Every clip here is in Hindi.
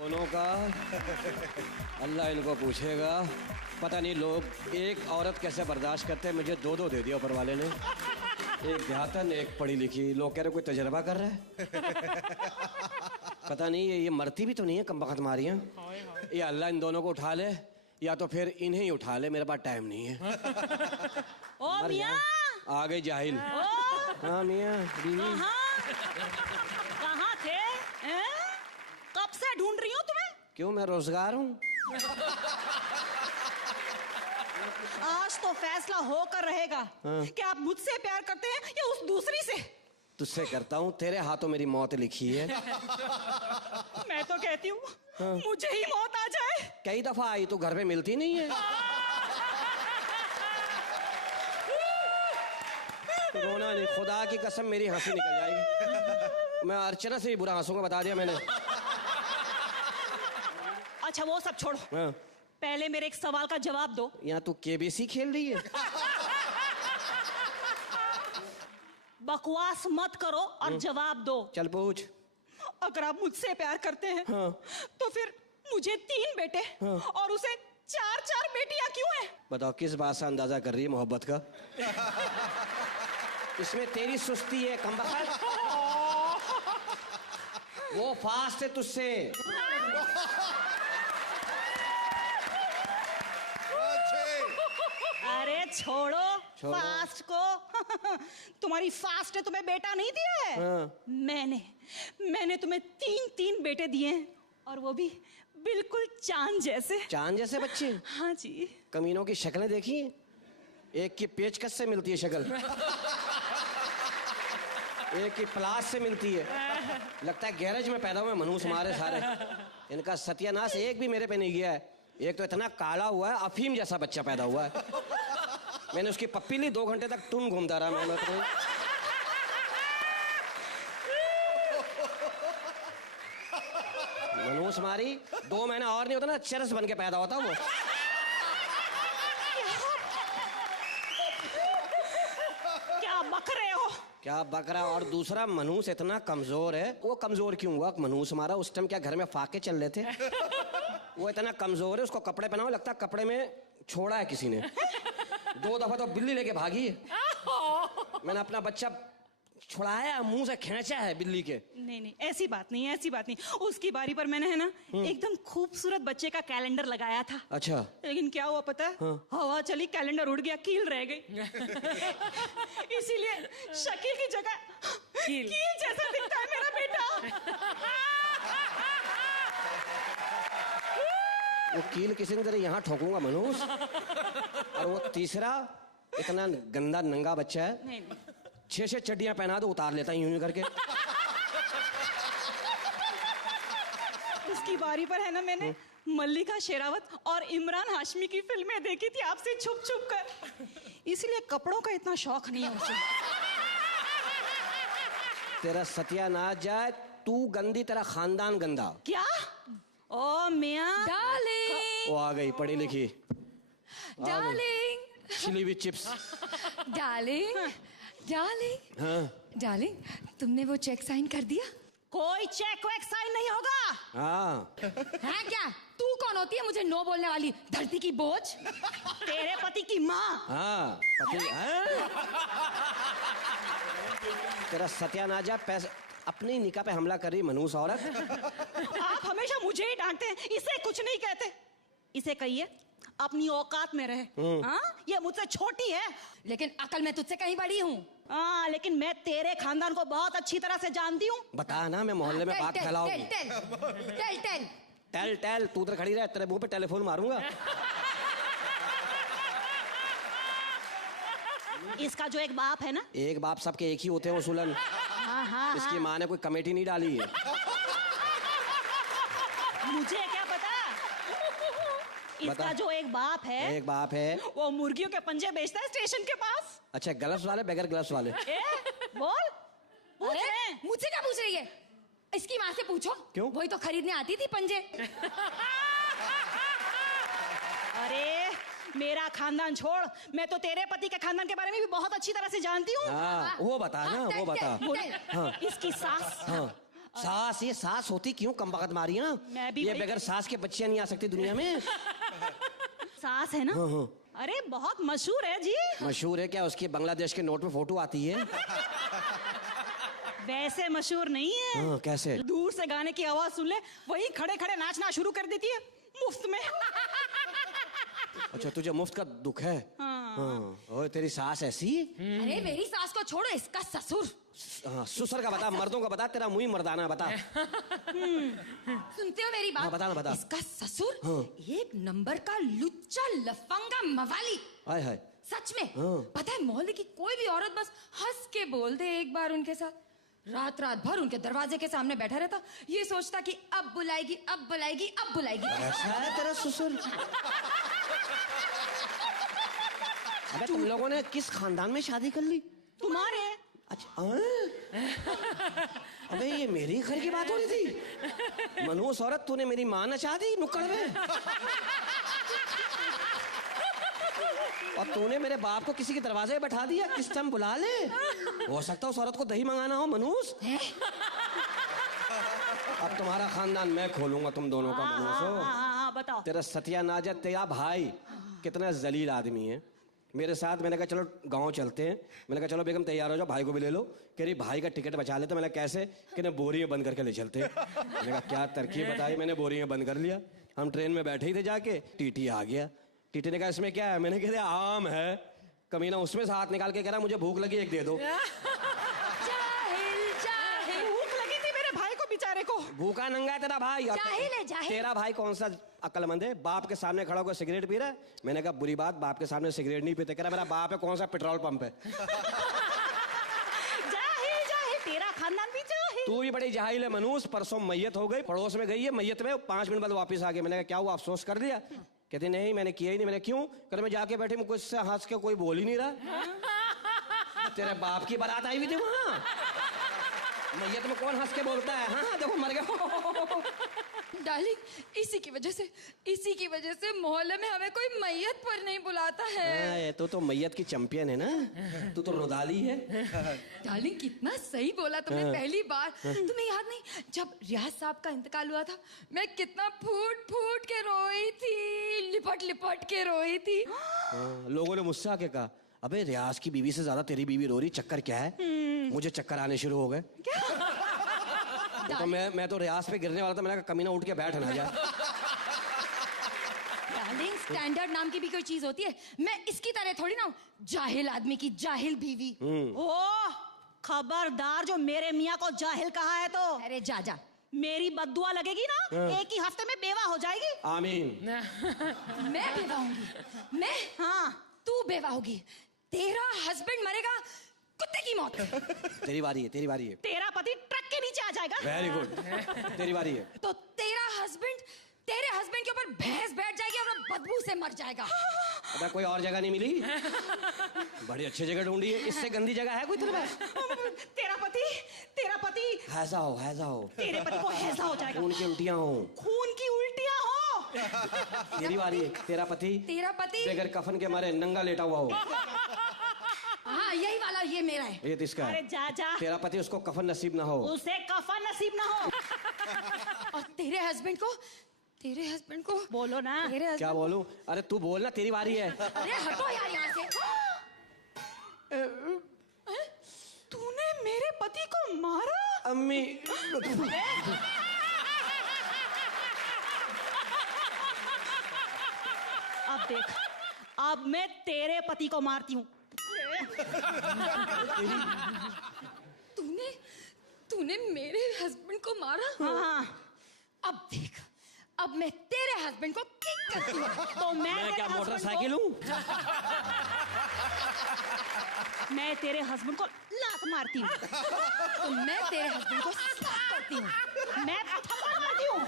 दोनों का अल्लाह इनको पूछेगा। पता नहीं लोग एक औरत कैसे बर्दाश्त करते हैं। मुझे दो दे दिया ऊपर वाले ने, एक देहातन एक पढ़ी लिखी। लोग कह रहे कोई तजर्बा कर रहा है। पता नहीं ये मरती भी तो नहीं है कमबख्त मारियां। या अल्लाह इन दोनों को उठा ले या तो फिर इन्हें ही उठा ले। मेरे पास टाइम नहीं है। ओ मियां, आ गई जाहिल। हाँ मियां बीवी। कहाँ थे? कब से ढूंढ रही हूँ तुम्हें। क्यों, मैं रोजगार हूँ। आज तो फैसला होकर रहेगा कि आप मुझसे प्यार करते हैं या उस दूसरी से। तुझसे करता हूँ, तेरे हाथों मेरी मौत लिखी है। मैं तो कहती हूँ मुझे ही मौत आ जाए। कई दफा आई तो घर पे मिलती नहीं है। रोना नहीं, खुदा की कसम मेरी हंसी निकल जाएगी। मैं अर्चना से भी बुरा हंसूंगा, बता दिया मैंने। अच्छा वो सब छोड़ो, हाँ। पहले मेरे एक सवाल का जवाब दो। यहाँ तू केबीसी खेल रही है। बकवास मत करो और जवाब दो। चल पूछ। अगर आप मुझसे प्यार करते हैं हाँ। तो फिर मुझे 3 बेटे हाँ। और उसे 4 बेटियां क्यों हैं? बताओ किस बात से अंदाजा कर रही है मोहब्बत का। इसमें तेरी सुस्ती है कमबख्त। वो फास्ट है तुझसे। अरे छोड़ो फास्ट को। तुम्हारी फास्ट ने तुम्हें बेटा नहीं दिया है। हाँ। मैंने तुम्हें 3 बेटे दिए हैं और वो भी बिल्कुल चांद जैसे। चांद जैसे बच्चे? हाँ जी। कमीनों की शक्लें देखी हैं? एक की पेचकस से मिलती है शक्ल, एक की प्लास से मिलती है। लगता है गैरेज में पैदा हुए मनहूस मारे सारे। इनका सत्यानाश एक भी मेरे पे नहीं गया है। एक तो इतना काला हुआ है, अफीम जैसा बच्चा पैदा हुआ है। मैंने उसकी पप्पी ली, 2 घंटे तक टून घूमता रहा मैं तो। मनहूस मारी 2 महीना और नहीं होता ना, चरस बन के पैदा होता वो। क्या बक रहे हो? क्या बकरा। और दूसरा, मनहूस इतना कमजोर है। वो कमजोर क्यों हुआ? मनहूस मारा उस टाइम क्या घर में फाके चल रहे थे? वो इतना कमजोर है, उसको कपड़े पहनाओ लगता है कपड़े में छोड़ा है किसी ने। 2 दफा तो बिल्ली लेके भागी है। मैंने अपना बच्चा छुड़ाया, मुंह से खींचा है बिल्ली के। नहीं ऐसी बात नहीं, ऐसी बात नहीं। उसकी बारी पर मैंने है ना एकदम खूबसूरत बच्चे का कैलेंडर लगाया था। अच्छा। लेकिन क्या हुआ पता है? हाँ। हवा चली, कैलेंडर उड़ गया, कील रह गई। इसीलिए शकील की जगह कील जैसा दिखता है मेरा बेटा। वो कील किसी ने तेरे यहाँ ठोकूंगा मनहूस। और वो तीसरा, इतना गंदा नंगा बच्चा है। नहीं 6 चड्डियां पहना दो, उतार लेता यूं करके। उसकी बारी पर है ना, मैंने मल्लिका शेरावत और इमरान हाशमी की फिल्में देखी थी आपसे छुप कर। इसलिए कपड़ों का इतना शौक नहीं है उसे। तेरा सत्यानाश जाए, तू गंदी, तेरा खानदान गंदा। क्या? ओ मियां डार्लिंग, वो आ गई पढ़ी लिखी। डार्लिंग, छिली हुई चिप्स। डार्लिंग, डार्लिंग, हाँ डार्लिंग, तुमने वो चेक साइन कर दिया? कोई चेक वेक साइन नहीं होगा। हाँ। है क्या? तू कौन होती है मुझे नो बोलने वाली? धरती की बोझ। तेरे पति की माँ। हाँ पति। हाँ? तेरा सत्यानाश जाए, पैसे अपनी निकाह पे हमला कर रही मनहूस औरत। आप हमेशा मुझे ही डांटते हैं, इसे कुछ नहीं कहते। इसे कहिए अपनी औकात में रहे। हाँ, ये मुझसे छोटी है लेकिन अकल में तुझसे कहीं बड़ी हूँ। हाँ, लेकिन मैं तेरे खानदान को बहुत अच्छी तरह से जानती हूँ। बता ना, मैं मोहल्ले में बात फैलाऊंगी। टेल तू उधर खड़ी रहे, तेरे मुंह पे टेलीफोन मारूंगा। इसका जो एक बाप है ना, एक बाप सबके एक ही होते हैं उसूलन। हाँ, इसकी माँ ने कोई कमेटी नहीं डाली है। मुझे क्या पता। इसका जो एक बाप है वो मुर्गियों के पंजे बेचता है स्टेशन के पास। अच्छा, ग्लव्स वाले बगैर ग्लव्स वाले? बोल। अरे मुझसे क्या पूछ रही है? इसकी माँ से पूछो। क्यों? वही तो खरीदने आती थी पंजे। अरे मेरा खानदान छोड़, मैं तो तेरे पति के खानदान के बारे में भी बहुत अच्छी तरह से जानती हूँ। हाँ, वो बता ना, वो बता। इसकी सास सास, ये सास होती क्यों? कम बखत मारी है ना। मैं भी ये वही बगैर सास के बच्चियां नहीं आ सकती दुनिया में। सास है ना? हाँ, हाँ। अरे बहुत मशहूर है जी। मशहूर है क्या? उसकी बांग्लादेश के नोट में फोटो आती है। वैसे मशहूर नहीं है। हाँ, कैसे? दूर से गाने की आवाज सुन ले, वही खड़े खड़े नाचना शुरू कर देती है मुफ्त में। अच्छा, तुझे मुफ्त का दुख है? हाँ। ओए, तेरी सास ऐसी? अरे मेरी सास को छोड़ो, इसका ससुर। हाँ, ससुर का बता, मर्दों का बता, तेरा मुंह ही मर्दाना बता। सुनते हो मेरी बात? हाँ, बता। इसका ससुर हाँ। एक नंबर का लुच्चा लफंगा मवाली। हाय हाय। सच में। हाँ। पता है, मोहल्ले की कोई भी औरत बस हंस के बोल दे एक बार उनके साथ, रात रात भर उनके दरवाजे के सामने बैठा रहता, ये सोचता कि अब बुलाएगी, अब बुलाएगी, अब बुलाएगी। ऐसा है तेरा ससुर? अबे तुम लोगों ने किस खानदान में शादी कर ली? तुम्हारे। अच्छा, अबे ये मेरी घर की बात हो रही थी। मनहूस औरत, तूने मेरी माँ नचा दी नुक्कड़ में। और तूने मेरे बाप को किसी के दरवाजे पे बैठा दिया, किस टाइम बुला ले। हो सकता है उस औरत को दही मंगाना हो, मनहूस। अब तुम्हारा खानदान मैं खोलूंगा, तुम दोनों का। मनहूस हो। हाँ, बताओ। तेरा सत्यानाज, तेरा भाई कितना जलील आदमी है। मेरे साथ, मैंने कहा चलो गांव चलते हैं। मैंने कहा चलो बेगम तैयार हो जाओ, भाई को भी ले लो। कह रही भाई का टिकट बचा लेते। मैंने कैसे? कि ना बोरी में बंद करके ले चलते। मैंने कहा क्या तरकीब बताई। मैंने बोरी में बंद कर लिया। हम ट्रेन में बैठे ही थे, जाके टीटी आ गया। टीटी ने कहा इसमें क्या है? मैंने कह दिया आम है। कमीना उसमें से हाथ निकाल के कह रहा मुझे भूख लगी, एक दे दो। भूख लगी थी मेरे भाई को बेचारे को। भूखा नंगा है तेरा भाई। और जाहिल है, जाहिल। तेरा भाई कौन सा अक्लमंद है? बाप के सामने खड़ा होकर सिगरेट पी रहा है। मैंने कहा बुरी बात, बाप के सामने सिगरेट नहीं पीते। कह रहा मेरा बाप है, कौन सा पेट्रोल पंप है। जाहिल, तेरा खानदान भी जाहिल। तू भी बड़ी जाहिल है मनूस। परसों मैयत हो गई, पड़ोस में गई है, मैयत में 5 मिनट बाद वापस आ गई। मैंने कहा क्या हुआ, अफसोस कर लिया? कहते नहीं मैंने किया ही नहीं। मैंने क्यों? कहते मैं जाके बैठी, मुझको इससे हंस के कोई बोल ही नहीं रहा। तेरे बाप की बारात आई हुई थी वहां। मैयत में कौन हंस के बोलता है? हाँ देखो मर गया। डार्लिंग, इसी की वजह से मोहल्ले में हमें कोई मैयत पर नहीं बुलाता है। तू तो मैयत की चैंपियन है ना, तू तो रुदाली है। डार्लिंग, कितना सही बोला तुमने। पहली बार तुम्हें याद नहीं, जब रियाज साहब का इंतकाल हुआ था, मैं कितना फूट फूट के रोई थी, लिपट लिपट के रोई थी। लोगों ने मुझसे आके कहा अबे रियाज की बीवी से ज्यादा तेरी बीवी रो रही, चक्कर क्या है? मुझे चक्कर आने शुरू हो गए। तो मैं तो रियाज पे गिरने वाला था। मैंने कहा कमीना उठ के बैठ ना जा। डार्लिंग, स्टैंडर्ड नाम की भी कोई चीज होती है। मैं इसकी तरह थोड़ी ना हूँ, जाहिल आदमी की जाहिल बीवी। ओ खबरदार, जो मेरे मियाँ को जाहिल कहा है तो अरे जा मेरी बद्दुआ लगेगी ना, एक ही हफ्ते में बेवा हो जाएगी। आमीन। मैं बेवा होंगी? मैं? हाँ, तू बेवा होगी। तेरा हस्बैंड मरेगा कुत्ते की मौत। तेरी बारी है। तेरा पति ट्रक के नीचे आ जाएगा। वेरी गुड, तेरी बारी है। तो तेरे हस्बैंड के ऊपर भैंस बैठ जाएगी और वो बदबू से मर जाएगा। अबे कोई और जगह नहीं मिली? बड़ी अच्छी जगह ढूंढी है, इससे गंदी जगह है कोई तेरे पास? तेरा पति हैजा हो। तेरे पति को हैजा हो जाएगा। खून की उल्टियां हो। तेरी बारी है। तेरा पति बगैर कफन के मारे नंगा लेटा हुआ हो। हाँ, यही वाला, ये मेरा है। ये किसका है? अरे जा। तेरा पति, उसको कफन नसीब ना हो। उसे कफन नसीब ना हो। और तेरे हस्बैंड को बोलो ना। क्या बोलूं? अरे तू बोल ना, तेरी बारी है। अरे हटो यार यहाँ से। तूने मेरे पति को मारा? अम्मी। अब देख, अब मैं तेरे पति को मारती हूँ। तूने मेरे हस्बैंड को मारा? हाँ। अब देख, अब मैं तेरे हस्बैंड को किक करती हूँ। तो मैं क्या मोटरसाइकिल हूँ? मैं तेरे हस्बैंड को लात मारती हूँ। तो मैं तेरे हस्बैंड को स्लैप करती हूँ। मैं थप्पड़ मारती हूँ।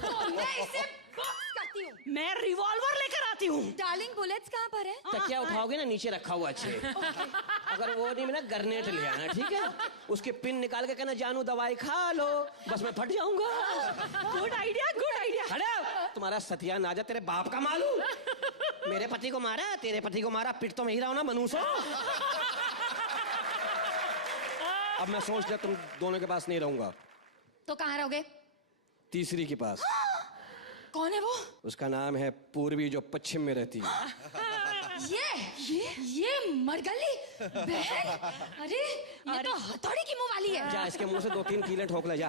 तो मैं इसे बॉक्स करती हूँ। मैं रिवॉल्वर लेकर आती हूँ। डार्लिंग, बुलेट्स कहाँ पर है? तकिया उठाओगे ना, नीचे रखा हुआ अच्छे। अगर वो नहीं मिला, गरनेट ले आना, ठीक है? उसके पिन निकाल के कहना जानू दवाई खा लो, बस मैं फट जाऊंगा। Good idea. अरे तुम्हारा सत्यानाज, तेरे बाप का मालूम। मेरे पति को मारा, तेरे पति को मारा, पिट तो मैं ही रहा हूं ना मनूसो। अब मैं सोच लिया तुम दोनों के पास नहीं रहूंगा। तो कहाँ रहोगे? तीसरी के पास। कौन है वो? उसका नाम है पूर्वी, जो पश्चिम में रहती है। ये मरगली बहन। अरे ये तो हथौड़ी की मुंह वाली है। जा इसके मुंह से 2-3 कीले ठोक ले जा।